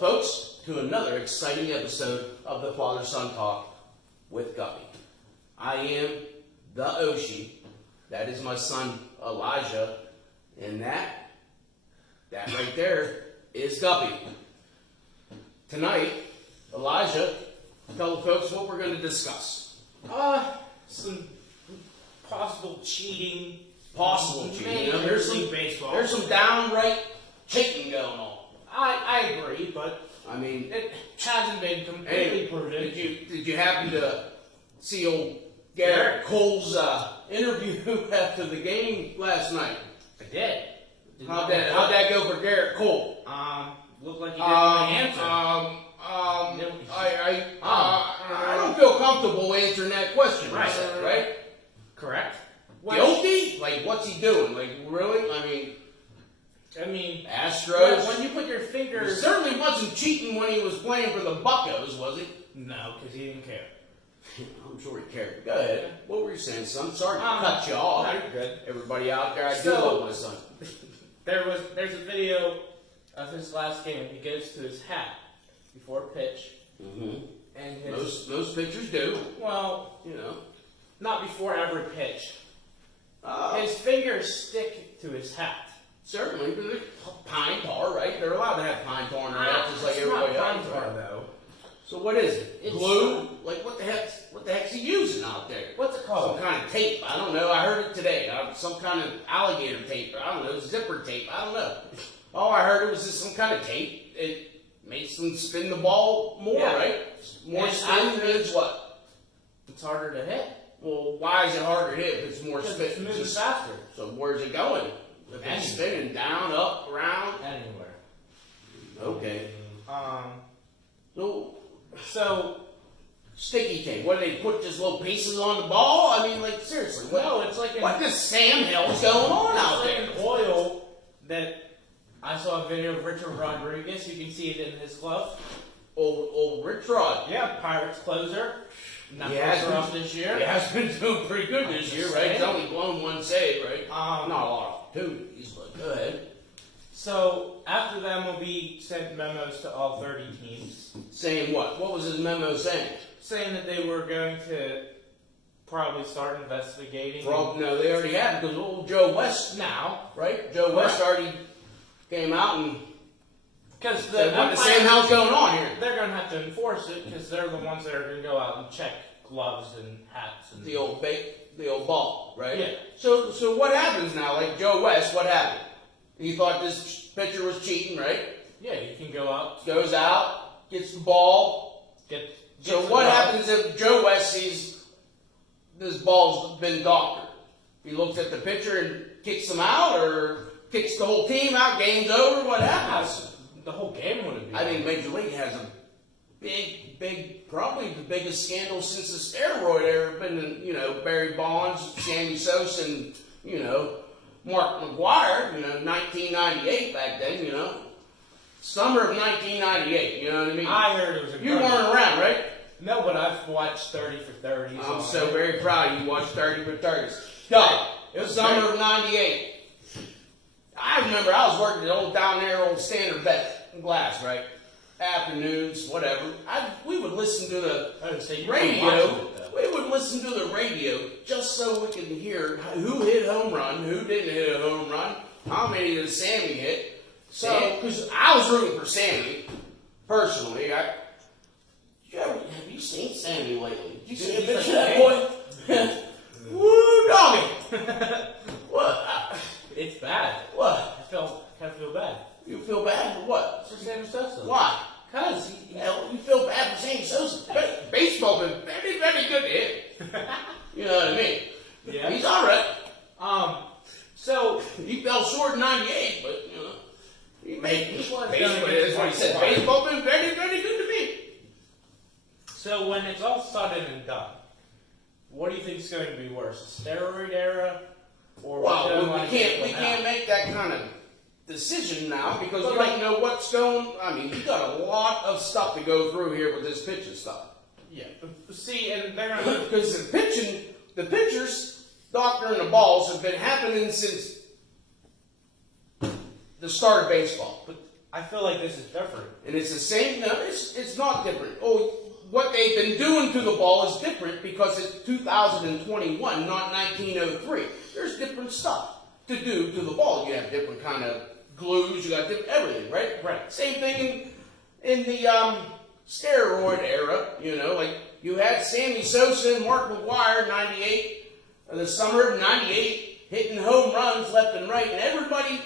Folks, to another exciting episode of the Father-Son Talk with Guppy. I am the Osche. That is my son Elijah, and that right there is Guppy. Tonight, Elijah, tell the folks what we're going to discuss. Some possible cheating. Possible cheating. There's some downright cheating going on. I agree, but I mean, it hasn't been completely proven. Did you happen to see old Garrett Cole's interview after the game last night? I did. How'd that go for Garrett Cole? Looked like he didn't really answer. I don't feel comfortable answering that question. Right? Correct. Guilty? Like, what's he doing? Like, really? I mean, Astros. When you put your fingers, he certainly wasn't cheating when he was playing for the Buccos, was he? No, because he didn't care. I'm sure he cared. Go ahead. What were you saying, son? Sorry to cut you off. No, you're good. Everybody out there, I do love my son. There's a video of his last game. He goes to his hat before pitch. Mm-hmm. And most pitchers do. Well, not before every pitch. His fingers stick to his hat. Certainly, but they're pine tar, right? They're allowed to have pine tar in their hat just like everybody else. Pine tar, though. So what is it? It's glue? Like what the heck's he using out there? What's it called? Some kind of tape. I don't know. I heard it today. Some kind of alligator tape. I don't know. Zipper tape. I don't know. All I heard it was just some kind of tape. It makes them spin the ball more, right? More spin means what? It's harder to hit. Well, why is it harder to hit if it's more spin? It's moving faster. So where's it going? If it's spinning down, up, around? Anywhere. Okay. So, sticky tape. What do they put just little pieces on the ball? I mean, like, seriously. It's like what the Sam hell's going on out there? It's like an oil that I saw a video of Richard Rodriguez. You can see it in his glove. Old Rich Rod. Yeah, Pirates closer. Not off this year. He has been doing pretty good this year, right? He's only blown one save, right? Not a lot of opportunities, but go ahead. So, after the MLB sent memos to all 30 teams. Saying what? What was his memo saying? Saying that they were going to probably start investigating. No, they already have, because old Joe West now, right? Joe West already came out and because what the same hell's going on here? They're going to have to enforce it because they're the ones that are going to go out and check gloves and hats and the old ball, right? Yeah. So what happens now? Like Joe West, what happened? He thought this pitcher was cheating, right? Yeah, you can go out. Goes out, gets the ball. So what happens if Joe West sees this ball's been doctored? He looks at the pitcher and kicks him out, or kicks the whole team out, game's over, what happens? The whole game would have been. I think Major League has a big, probably the biggest scandal since the steroid era. Been, Barry Bonds, Sammy Sosa, and, Mark McGwire, 1998 back then, Summer of 1998, you know what I mean? I heard it was a You weren't around, right? No, but I've watched 30 for 30s. I'm so very proud of you watched 30 for 30s. Go. It was summer of 98. I remember I was working at down there, old Standard Bet in Glass, right? Afternoons, whatever. We would listen to the radio. We would listen to the radio just so we could hear who hit home run, who didn't hit a home run, how many did Sammy hit. So, because I was rooting for Sammy, personally. Have you seen Sammy lately? Did you see a picture of that boy? Woo, doggy! What? It's bad. What? I kind of feel bad. You feel bad for what? For Sammy Sosa. Why? Because you feel bad for Sammy Sosa. Baseball been very, very good to him. You know what I mean? Yeah. He's all right. So he fell short in '98, but he made baseball. That's what he said. Baseball. Baseball been very, very good to me. So when it's all said and done, what do you think is going to be worse, the steroid era, or we can't make that kind of decision now because we don't know what's going. I mean, you got a lot of stuff to go through here with this pitching stuff. Yeah. See, and they're gonna because the pitchers doctoring the balls have been happening since the start of baseball. But I feel like this is different. And it's the same. No, it's not different. Oh, what they've been doing to the ball is different because it's 2021, not 1903. There's different stuff to do to the ball. You have different kind of glues. You got different everything, right? Right. Same thing in the steroid era. You know, like you had Sammy Sosa and Mark McGwire, 98, the summer of 98, hitting home runs left and right, and everybody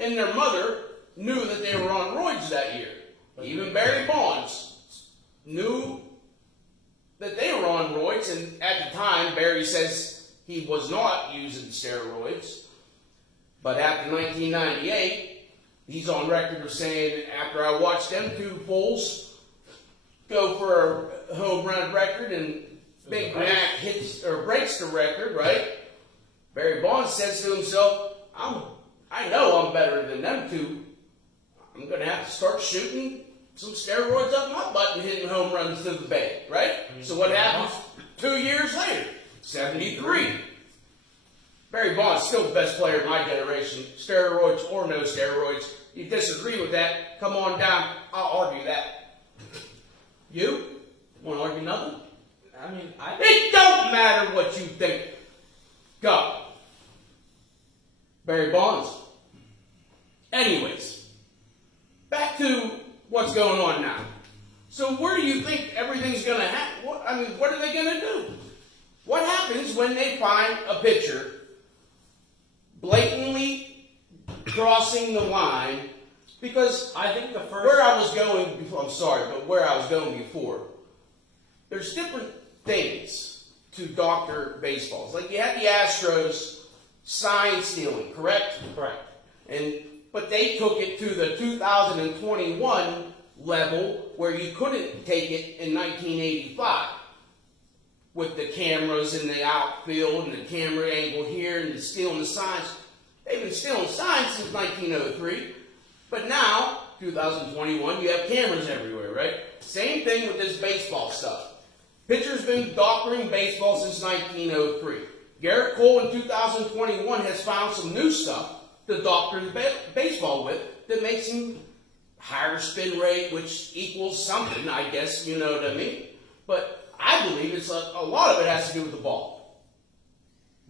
and their mother knew that they were on roids that year. Even Barry Bonds knew that they were on roids, and at the time, Barry says he was not using steroids. But after 1998, he's on record of saying, after I watched them two fools go for a home run record and Big Mac hits or breaks the record, right? Barry Bonds says to himself, I know I'm better than them two. I'm going to have to start shooting some steroids up my butt and hitting home runs to the bay, right? So what happens 2 years later? 73. Barry Bonds still the best player in my generation, steroids or no steroids. You disagree with that, come on down, I'll argue that. You? Want to argue nothing? I mean, It don't matter what you think. Go. Barry Bonds. Anyways, back to what's going on now. So where do you think everything's going to happen? What are they going to do? What happens when they find a pitcher blatantly crossing the line? Because I think the first... where I was going before, I'm sorry, but where I was going before, there's different things to doctor baseballs. Like you had the Astros sign stealing, correct? Correct. But they took it to the 2021 level where you couldn't take it in 1985 with the cameras in the outfield and the camera angle here and the stealing the signs. They've been stealing signs since 1903, but now, 2021, you have cameras everywhere, right? Same thing with this baseball stuff. Pitcher's been doctoring baseball since 1903. Garrett Cole in 2021 has found some new stuff to doctor the baseball with that makes him higher spin rate, which equals something, I guess, you know what I mean? But I believe it's a lot of it has to do with the ball.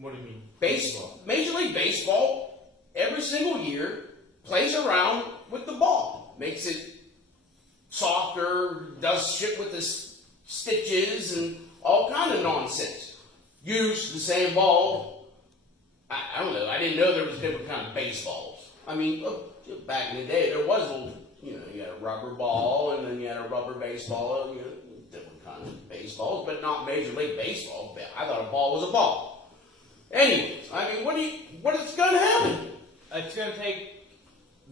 What do you mean? Baseball. Major League Baseball, every single year, plays around with the ball. Makes it softer, does shit with the stitches and all kind of nonsense. Use the same ball. I don't know. I didn't know there was different kind of baseballs. I mean, look, back in the day, there was you had a rubber ball, and then you had a rubber baseball, different kind of baseballs, but not Major League Baseball. I thought a ball was a ball. Anyways, I mean, what is going to happen? It's going to take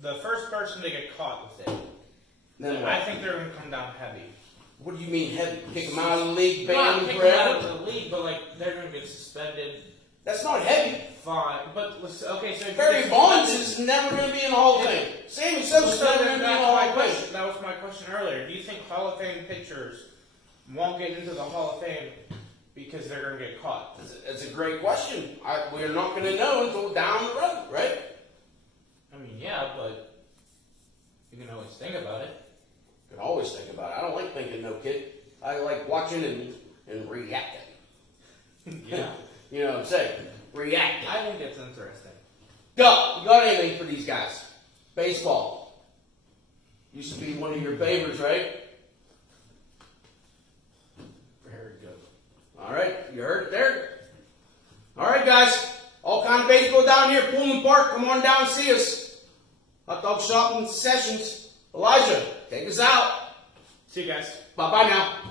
the first person to get caught with it. Then what? I think they're going to come down heavy. What do you mean heavy? Kick them out of the league, ban Not them kick them out forever? of the league, but like they're going to get suspended. That's not heavy. Fine, but okay, so if Barry you get Bonds suspended- is never going to be in the Hall of Fame. Sammy Sosa's So never going to be in the Hall of Fame. that was my question earlier. Do you think Hall of Fame pitchers won't get into the Hall of Fame because they're going to get caught? That's a great question. We're not going to know until down the road, right? I mean, yeah, but you can always think about it. You can always think about it. I don't like thinking, no kid. I like watching and reacting. Yeah. You know what I'm saying? Reacting. I think it's interesting. Go. You got anything for these guys? Baseball. Used to be one of your favorites, right? Very good. All right. You heard it there. All right, guys. All kind of baseball down here. Pullman Park. Come on down and see us. Hot dog shopping sessions. Elijah, take us out. See you guys. Bye-bye now.